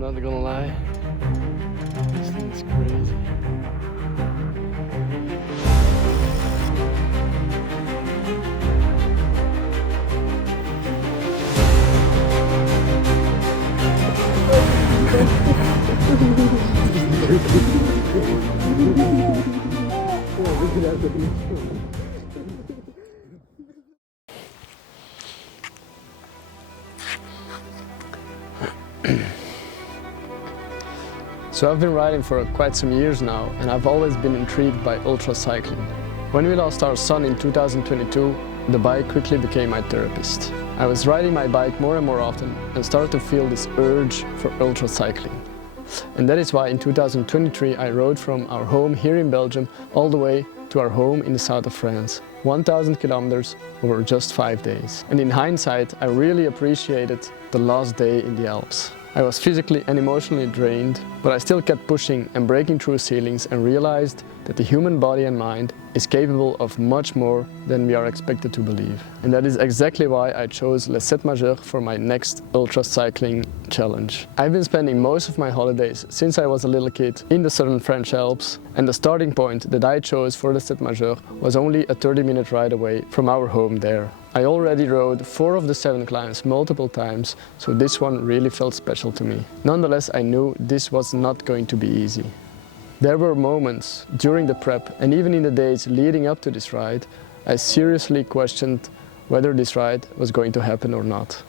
I'm not gonna lie. This thing's crazy. So I've been riding for quite some years now, and I've always been intrigued by ultracycling. When we lost our son in 2022, the bike quickly became my therapist. I was riding my bike more and more often and started to feel this urge for ultracycling. And that is why in 2023 I rode from our home here in Belgium all the way to our home in the south of France, 1,000 kilometers over just 5 days. And in hindsight, I really appreciated the last day in the Alps. I was physically and emotionally drained, but I still kept pushing and breaking through ceilings and realized that the human body and mind is capable of much more than we are expected to believe. And that is exactly why I chose Les 7 Majeurs for my next ultracycling challenge. I've been spending most of my holidays since I was a little kid in the southern French Alps, and the starting point that I chose for Les 7 Majeurs was only a 30-minute ride away from our home there. I already rode 4 of the 7 climbs multiple times, so this one really felt special to me. Nonetheless, I knew this was not going to be easy. There were moments during the prep and even in the days leading up to this ride, I seriously questioned whether this ride was going to happen or not.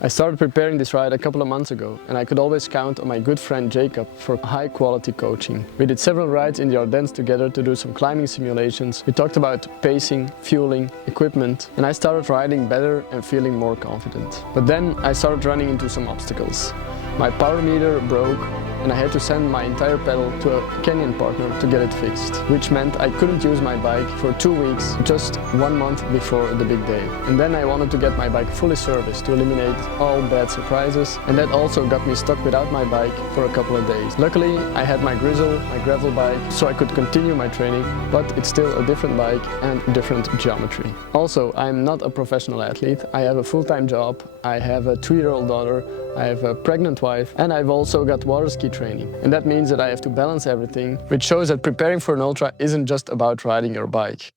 I started preparing this ride a couple of months ago, and I could always count on my good friend Jacob for high-quality coaching. We did several rides in the Ardennes together to do some climbing simulations. We talked about pacing, fueling, equipment, and I started riding better and feeling more confident. But then I started running into some obstacles. My power meter broke, and I had to send my entire pedal to a Kenyan partner to get it fixed, which meant I couldn't use my bike for 2 weeks, just 1 month before the big day. And then I wanted to get my bike fully serviced to eliminate all bad surprises, and that also got me stuck without my bike for a couple of days. Luckily, I had my Grizzle, my gravel bike, so I could continue my training, but it's still a different bike and different geometry. Also, I'm not a professional athlete. I have a full-time job, I have a 2-year-old daughter, I have a pregnant wife, and I've also got water ski training. And that means that I have to balance everything, which shows that preparing for an ultra isn't just about riding your bike.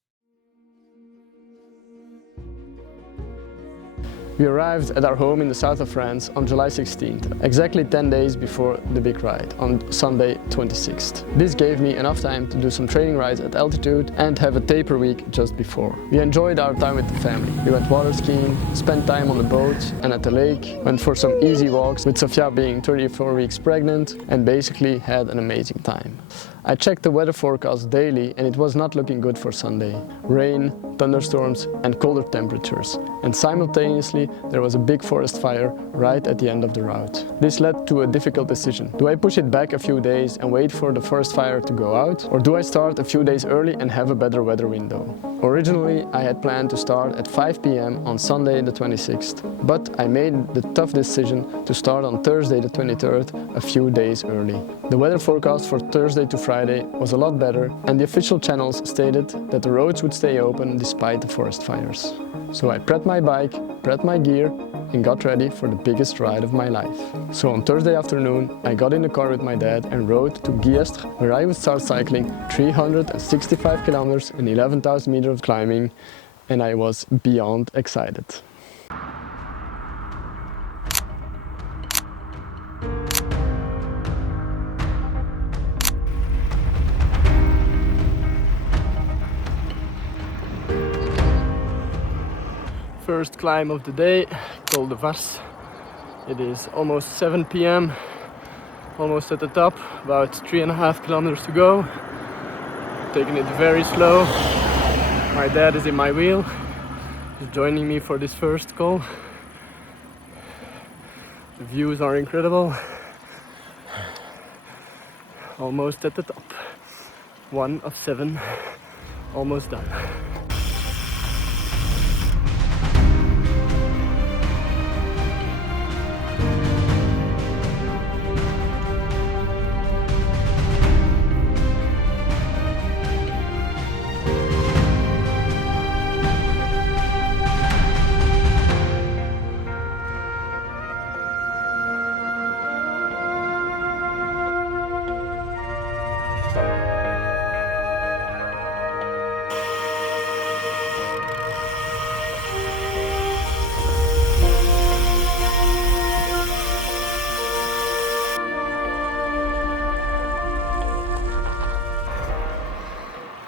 We arrived at our home in the south of France on July 16th, exactly 10 days before the big ride, on Sunday 26th. This gave me enough time to do some training rides at altitude and have a taper week just before. We enjoyed our time with the family. We went water skiing, spent time on the boat and at the lake, went for some easy walks with Sofia being 34 weeks pregnant, and basically had an amazing time. I checked the weather forecast daily and it was not looking good for Sunday. Rain, thunderstorms and colder temperatures. And simultaneously there was a big forest fire right at the end of the route. This led to a difficult decision. Do I push it back a few days and wait for the forest fire to go out? Or do I start a few days early and have a better weather window? Originally I had planned to start at 5 p.m. on Sunday the 26th, but I made the tough decision to start on Thursday the 23rd a few days early. The weather forecast for Thursday to Friday was a lot better, and the official channels stated that the roads would stay open despite the forest fires. So I prepped my bike, prepped my gear and got ready for the biggest ride of my life. So on Thursday afternoon I got in the car with my dad and rode to Guillestre, where I would start cycling 365 kilometers and 11,000 meters of climbing, and I was beyond excited. First climb of the day, Col de Vars. It is almost 7 p.m, almost at the top, about 3.5 kilometers to go. Taking it very slow. My dad is in my wheel. He's joining me for this first col. The views are incredible. Almost at the top. 1 of 7, almost done.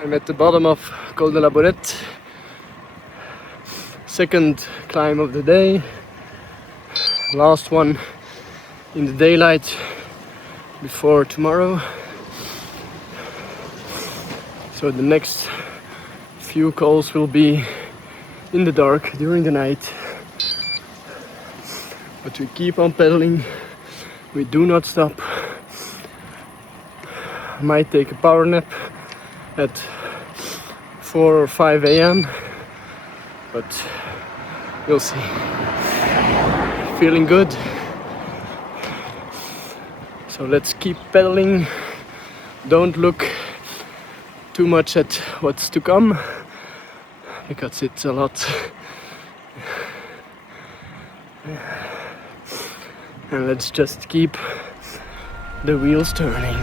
I'm at the bottom of Col de la Bonette. Second climb of the day. Last one in the daylight before tomorrow. So the next few cols will be in the dark during the night. But we keep on pedaling. We do not stop. I might take a power nap at 4 or 5 a.m. but we'll see. Feeling good. So let's keep pedaling. Don't look too much at what's to come, because it's a lot. And let's just keep the wheels turning.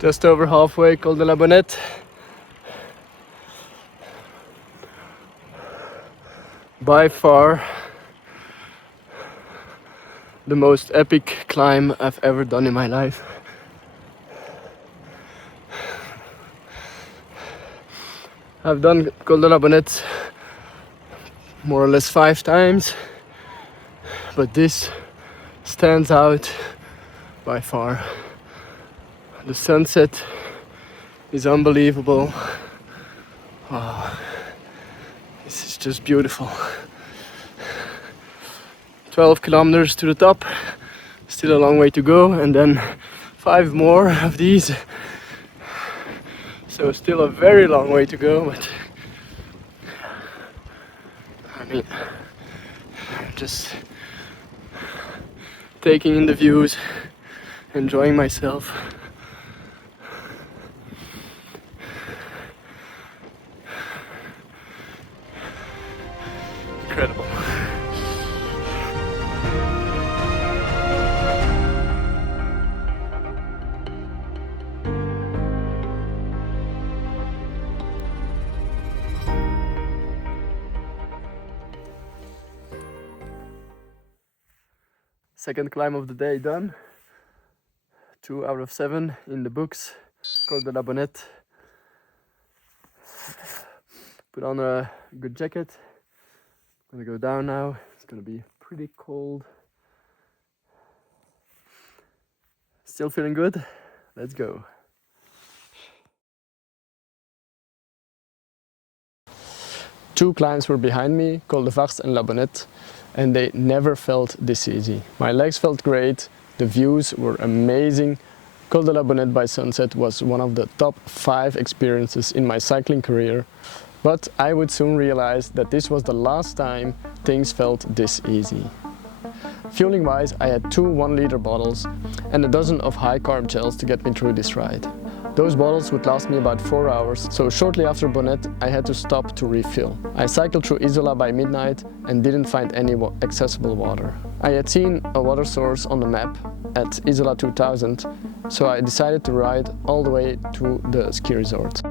Just over halfway, Col de la Bonette. By far the most epic climb I've ever done in my life. I've done Col de la Bonette more or less 5 times, but this stands out by far. The sunset is unbelievable. Oh, this is just beautiful. 12 kilometers to the top, still a long way to go, and then 5 more of these. So still a very long way to go, but I mean, just taking in the views, enjoying myself. Incredible. Second climb of the day done. 2 out of 7 in the books. Col de la Bonette. Put on a good jacket. I'm gonna go down now. It's gonna be pretty cold. Still feeling good? Let's go. Two climbs were behind me, Col de Vars and La Bonette, and they never felt this easy. My legs felt great, the views were amazing. Col de la Bonette by sunset was one of the top 5 experiences in my cycling career. But I would soon realize that this was the last time things felt this easy. Fueling wise, I had 2 1-liter bottles and a dozen of high carb gels to get me through this ride. Those bottles would last me about 4 hours, so shortly after Bonette I had to stop to refill. I cycled through Isola by midnight and didn't find any accessible water. I had seen a water source on the map at Isola 2000, so I decided to ride all the way to the ski resort.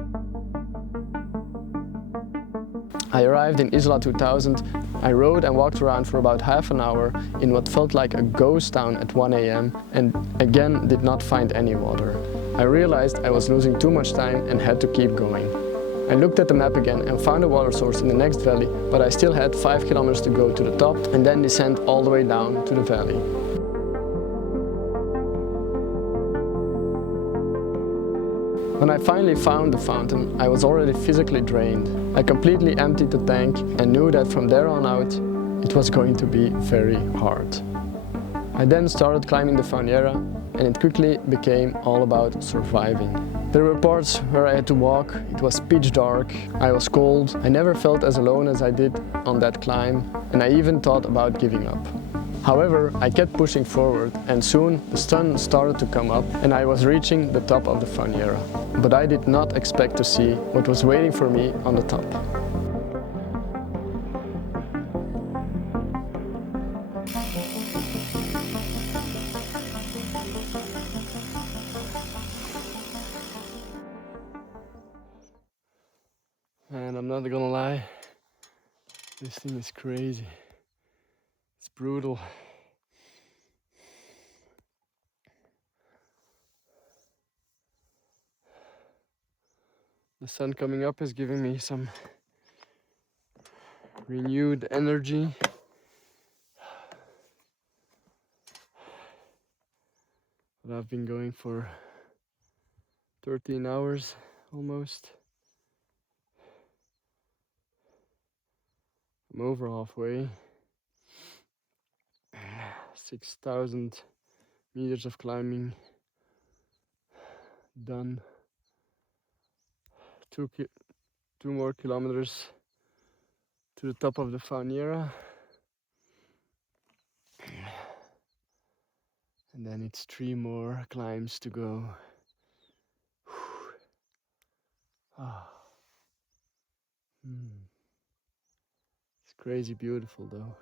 I arrived in Isola 2000, I rode and walked around for about half an hour in what felt like a ghost town at 1 a.m. and again did not find any water. I realized I was losing too much time and had to keep going. I looked at the map again and found a water source in the next valley, but I still had 5 kilometers to go to the top and then descend all the way down to the valley. When I finally found the fountain, I was already physically drained. I completely emptied the tank and knew that from there on out, it was going to be very hard. I then started climbing the Fauniera, and it quickly became all about surviving. There were parts where I had to walk, it was pitch dark, I was cold, I never felt as alone as I did on that climb, and I even thought about giving up. However, I kept pushing forward and soon the sun started to come up and I was reaching the top of the Fauniera. But I did not expect to see what was waiting for me on the top. And I'm not gonna lie, this thing is crazy. It's brutal. The sun coming up is giving me some renewed energy. But I've been going for 13 hours almost. I'm over halfway. 6,000 meters of climbing done. Two more kilometers to the top of the Fauniera. And then it's 3 more climbs to go. Ah. It's crazy beautiful though.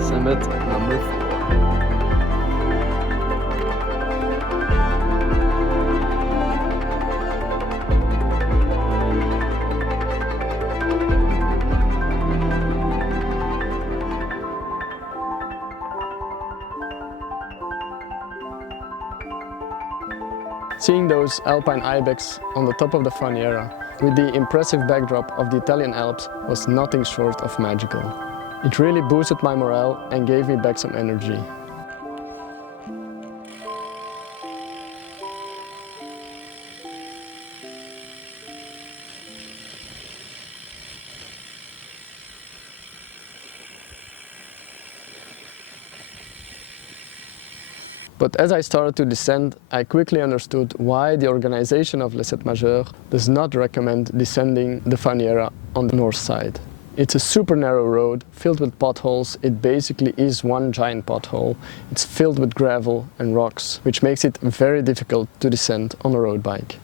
Summit number 4. Seeing those Alpine ibex on the top of the Fauniera with the impressive backdrop of the Italian Alps was nothing short of magical. It really boosted my morale and gave me back some energy. But as I started to descend, I quickly understood why the organization of Les Majeurs does not recommend descending the Fauniera on the north side. It's a super narrow road filled with potholes. It basically is one giant pothole. It's filled with gravel and rocks, which makes it very difficult to descend on a road bike.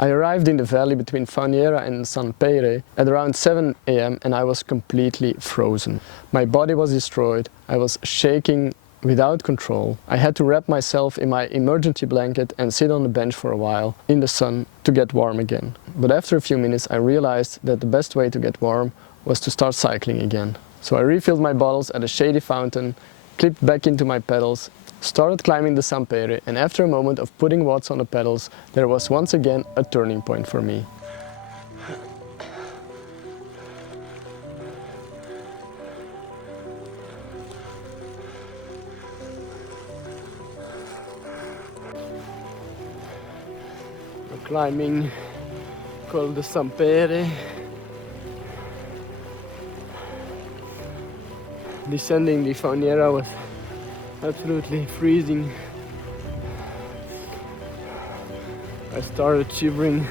I arrived in the valley between Fauniera and Sampeyre at around 7 AM and I was completely frozen. My body was destroyed, I was shaking without control. I had to wrap myself in my emergency blanket and sit on the bench for a while in the sun to get warm again. But after a few minutes I realized that the best way to get warm was to start cycling again. So I refilled my bottles at a shady fountain, clipped back into my pedals, started climbing the Sampeyre, and after a moment of putting watts on the pedals, there was once again a turning point for me. We're climbing Col de Sampeyre, descending the Fauniera with absolutely freezing. I started shivering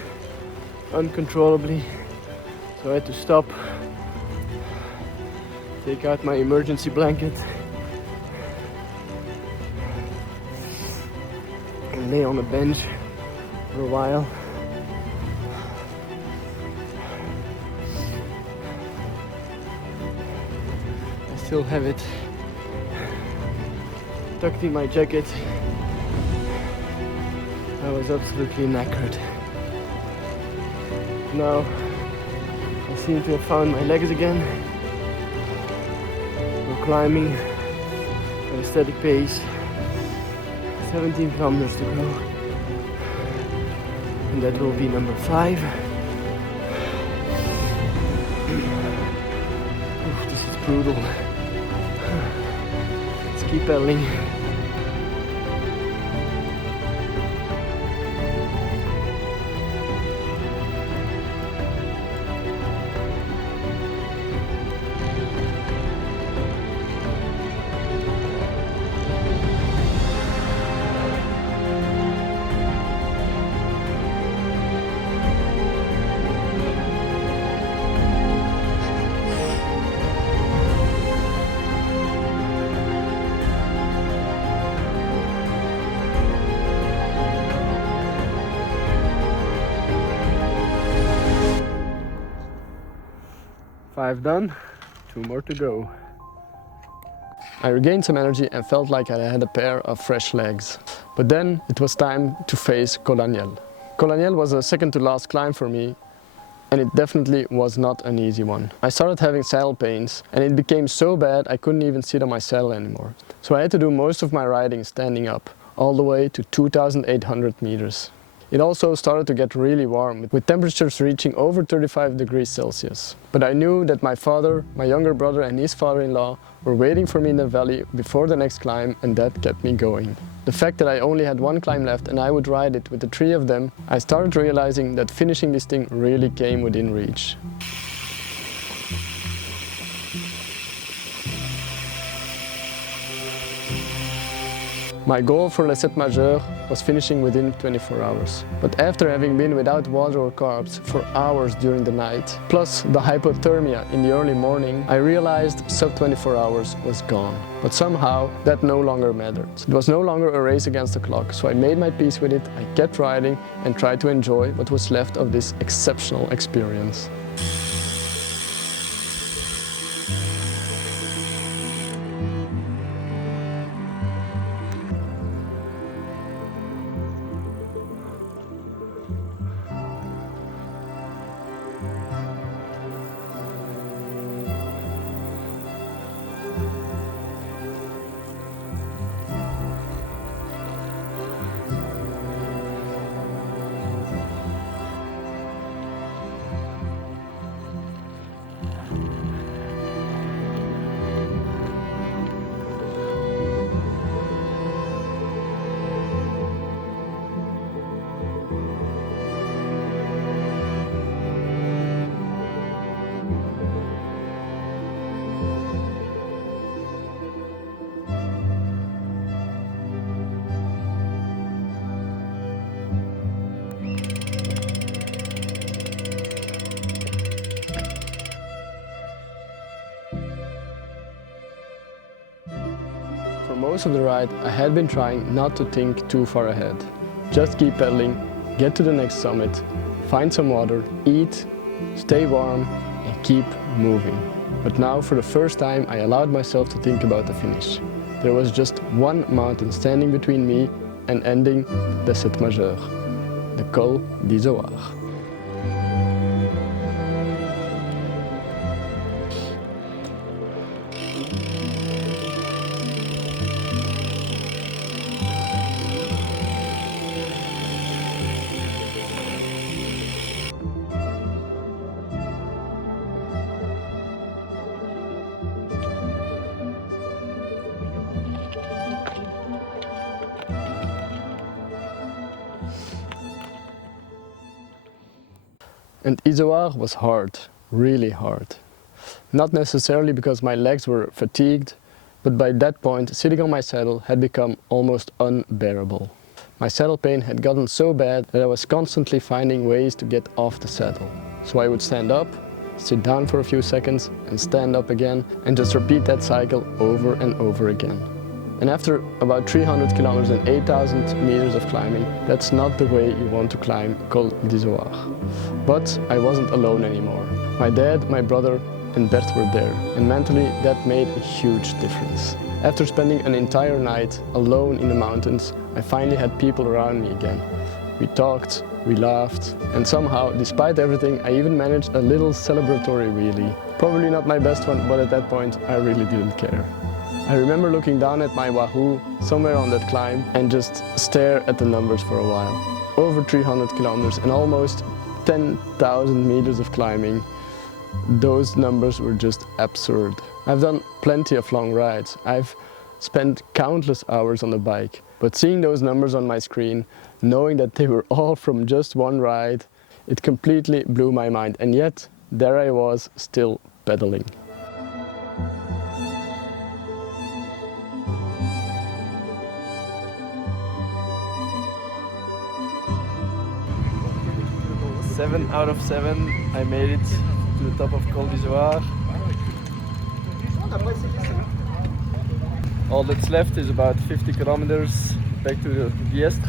uncontrollably, so I had to stop, take out my emergency blanket, lay on a bench for a while. I still have it tucked in my jacket. I was absolutely knackered. Now I seem to have found my legs again. We're climbing at a steady pace. 17 kilometers to go. And that will be number 5. Oof, this is brutal. Let's keep pedaling. Five done, 2 more to go. I regained some energy and felt like I had a pair of fresh legs. But then it was time to face Col Agnel. Col Agnel was a second to last climb for me, and it definitely was not an easy one. I started having saddle pains, and it became so bad I couldn't even sit on my saddle anymore. So I had to do most of my riding standing up, all the way to 2,800 meters. It also started to get really warm, with temperatures reaching over 35 degrees Celsius. But I knew that my father, my younger brother and his father-in-law were waiting for me in the valley before the next climb, and that kept me going. The fact that I only had 1 climb left and I would ride it with the 3 of them, I started realizing that finishing this thing really came within reach. My goal for Les 7 Majeurs was finishing within 24 hours. But after having been without water or carbs for hours during the night, plus the hypothermia in the early morning, I realized sub 24 hours was gone. But somehow that no longer mattered. It was no longer a race against the clock, so I made my peace with it, I kept riding and tried to enjoy what was left of this exceptional experience. For most of the ride, I had been trying not to think too far ahead. Just keep pedaling, get to the next summit, find some water, eat, stay warm, and keep moving. But now, for the first time, I allowed myself to think about the finish. There was just one mountain standing between me and ending the 7 Majeurs, the Col di Vars. And Vars was hard, really hard. Not necessarily because my legs were fatigued, but by that point sitting on my saddle had become almost unbearable. My saddle pain had gotten so bad that I was constantly finding ways to get off the saddle. So I would stand up, sit down for a few seconds and stand up again and just repeat that cycle over and over again. And after about 300 kilometers and 8,000 meters of climbing, that's not the way you want to climb Col de Vars. But I wasn't alone anymore. My dad, my brother and Bert were there, and mentally that made a huge difference. After spending an entire night alone in the mountains, I finally had people around me again. We talked, we laughed, and somehow, despite everything, I even managed a little celebratory wheelie. Probably not my best one, but at that point I really didn't care. I remember looking down at my Wahoo somewhere on that climb and just stare at the numbers for a while. Over 300 kilometers and almost 10,000 meters of climbing. Those numbers were just absurd. I've done plenty of long rides. I've spent countless hours on the bike. But seeing those numbers on my screen, knowing that they were all from just one ride, it completely blew my mind. And yet, there I was, still pedaling. Seven out of 7, I made it to the top of Col de Vars. All that's left is about 50 kilometers back to Guillestre.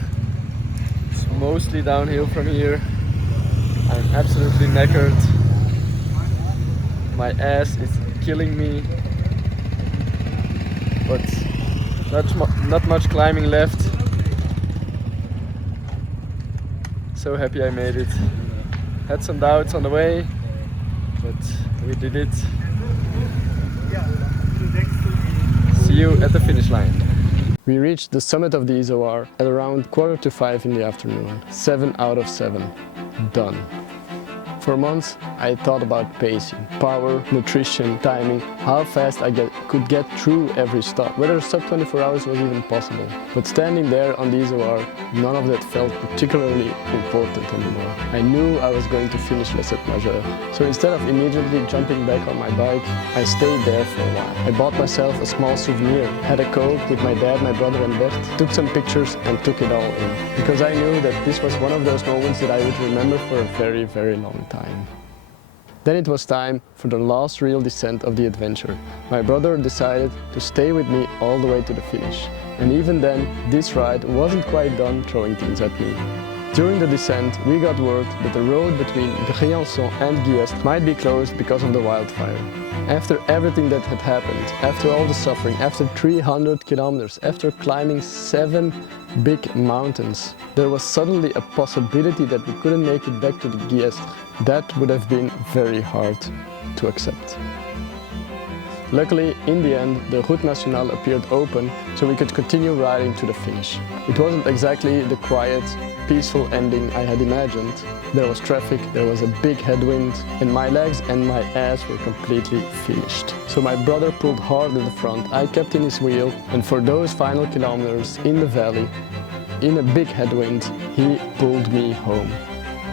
It's mostly downhill from here. I'm absolutely knackered. My ass is killing me. But not much climbing left. So happy I made it. Had some doubts on the way, but we did it. See you at the finish line. We reached the summit of the Izoar at around 4:45 in the afternoon. 7 out of 7. Done. For months, I thought about pacing, power, nutrition, timing, how fast I could get through every stop, whether sub 24 hours was even possible. But standing there on the Izoar, none of that felt particularly important anymore. I knew I was going to finish less at Majeurs. So instead of immediately jumping back on my bike, I stayed there for a while. I bought myself a small souvenir, had a Coke with my dad, my brother and Bert, took some pictures and took it all in. Because I knew that this was one of those moments that I would remember for a very, very long time. Then it was time for the last real descent of the adventure. My brother decided to stay with me all the way to the finish. And even then, this ride wasn't quite done throwing things at me. During the descent, we got word that the road between Briançon and Guillestre might be closed because of the wildfire. After everything that had happened, after all the suffering, after 300 kilometers, after climbing 7 big mountains, there was suddenly a possibility that we couldn't make it back to the Guillestre. That would have been very hard to accept. Luckily, in the end, the Route Nationale appeared open, so we could continue riding to the finish. It wasn't exactly the quiet, peaceful ending I had imagined. There was traffic, there was a big headwind, and my legs and my ass were completely finished. So my brother pulled hard at the front, I kept in his wheel, and for those final kilometers in the valley, in a big headwind, he pulled me home.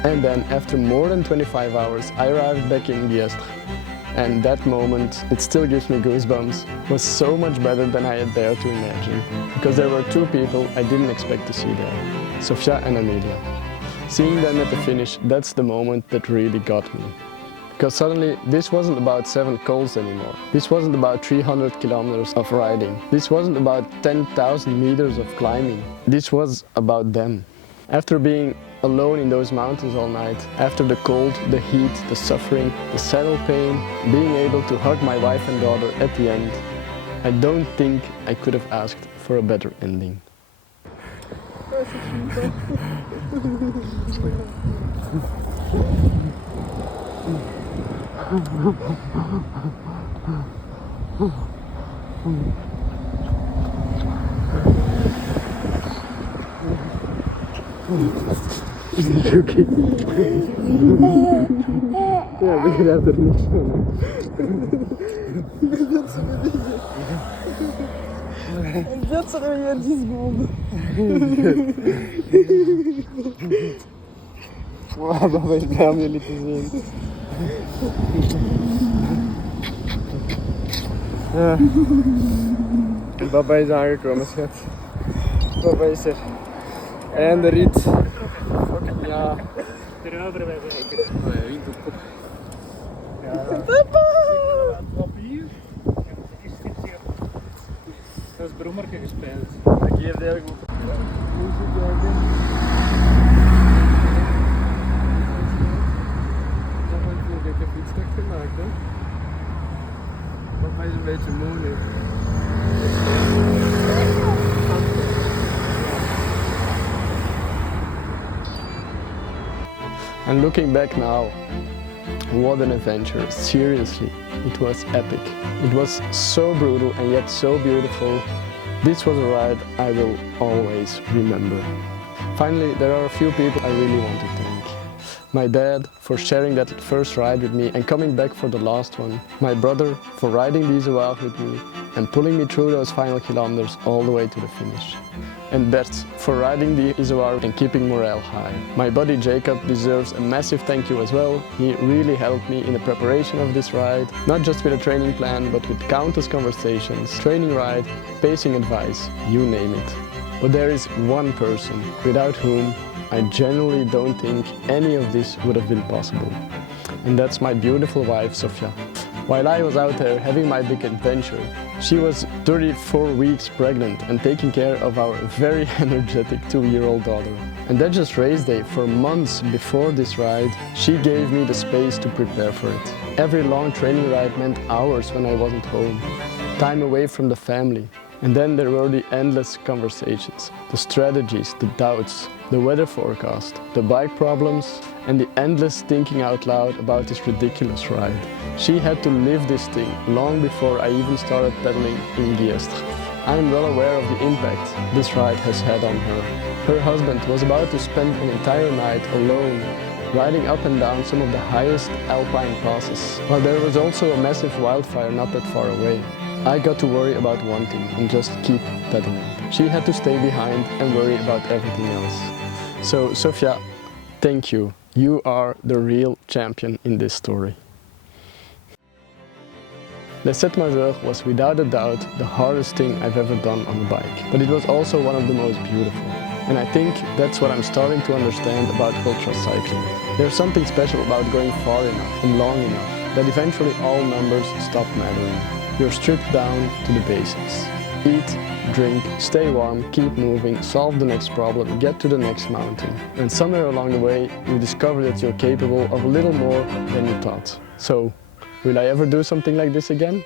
And then, after more than 25 hours, I arrived back in Guillestre. And that moment, it still gives me goosebumps, was so much better than I had dared to imagine. Because there were 2 people I didn't expect to see there, Sofia and Amelia. Seeing them at the finish, that's the moment that really got me. Because suddenly, this wasn't about 7 cols anymore. This wasn't about 300 kilometers of riding. This wasn't about 10,000 meters of climbing. This was about them. After being alone in those mountains all night, after the cold, the heat, the suffering, the saddle pain, being able to hug my wife and daughter at the end, I don't think I could have asked for a better ending. Oké. Ja, we gaan er niks van. Dat ze me dingen. En dat ze er weer 10 seconden. Wow, dat was blij om jullie te zien. Ja. Papa is aangekomen, schat. Papa is er. En de rit. Ja. Erover wij kijken. Oh ja, wind op kop. Papa! zoals Broemerke gespeeld. Ik geef het eigenlijk ook. Dat wordt een dikke fietsstuk gemaakt, hè? Dat is een beetje moe nu. And looking back now, what an adventure, seriously, it was epic. It was so brutal and yet so beautiful. This was a ride I will always remember. Finally, there are a few people I really want to thank. My dad for sharing that first ride with me and coming back for the last one. My brother for riding these Vars with me and pulling me through those final kilometers all the way to the finish. And Bert for riding the Vars and keeping morale high. My buddy Jacob deserves a massive thank you as well. He really helped me in the preparation of this ride, not just with a training plan, but with countless conversations, training ride, pacing advice, you name it. But there is one person without whom I genuinely don't think any of this would have been possible. And that's my beautiful wife, Sofia. While I was out there having my big adventure, she was 34 weeks pregnant and taking care of our very energetic 2-year-old daughter. And that just race day for months before this ride, she gave me the space to prepare for it. Every long training ride meant hours when I wasn't home, time away from the family. And then there were the endless conversations, the strategies, the doubts, the weather forecast, the bike problems, and the endless thinking out loud about this ridiculous ride. She had to live this thing long before I even started pedaling in Guillestre. I am well aware of the impact this ride has had on her. Her husband was about to spend an entire night alone, riding up and down some of the highest Alpine passes, while there was also a massive wildfire not that far away. I got to worry about one thing and just keep pedaling. She had to stay behind and worry about everything else. So, Sofia, thank you. You are the real champion in this story. Les 7 Majeurs was without a doubt the hardest thing I've ever done on a bike, but it was also one of the most beautiful. And I think that's what I'm starting to understand about ultracycling. There's something special about going far enough and long enough that eventually all numbers stop mattering. You're stripped down to the basics. Eat, drink, stay warm, keep moving, solve the next problem, get to the next mountain. And somewhere along the way, you discover that you're capable of a little more than you thought. So, will I ever do something like this again?